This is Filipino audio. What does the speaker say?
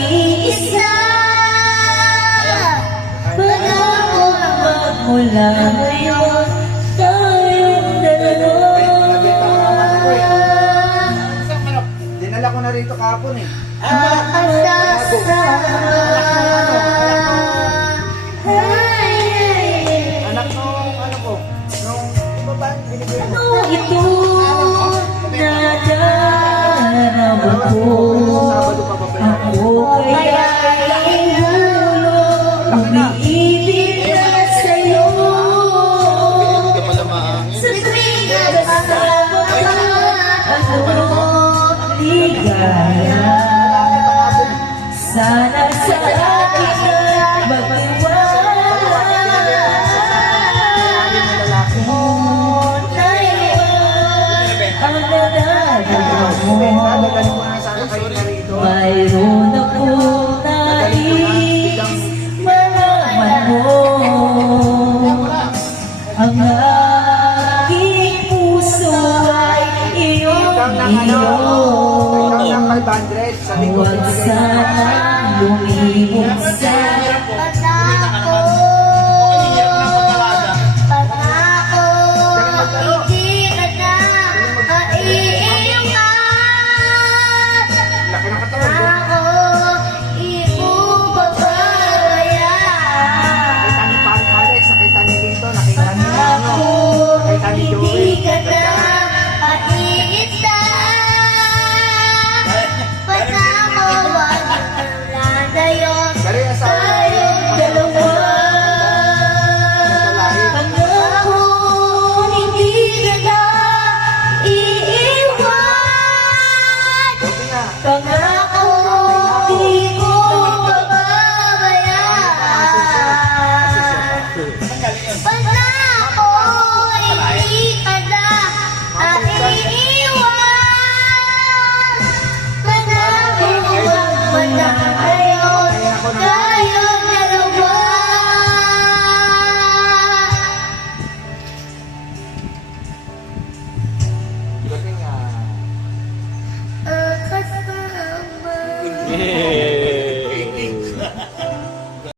mag-iisa. Pangako magmula ngayon tayong dalawa. Dinala ko na rito kahapon eh. Aasasa. Anak nung ano ko, nung iba ba binibigay mo? Ano ito na darama ko? Sabado pa ba ba? Ako kaya ihulog umiibig na sa'yo. Sa tuwing kasama ka, ako ligaya. Sana sa akin na magtiwala. Kung naiwan ang nadadala mo, Dadalhin ko na sana kayo na rito. mayroon akong nais malaman mo. Ang aking puso ay iyong iyo. Ikaw ng 500. Sabi ko, Huwag sanang lumibog sa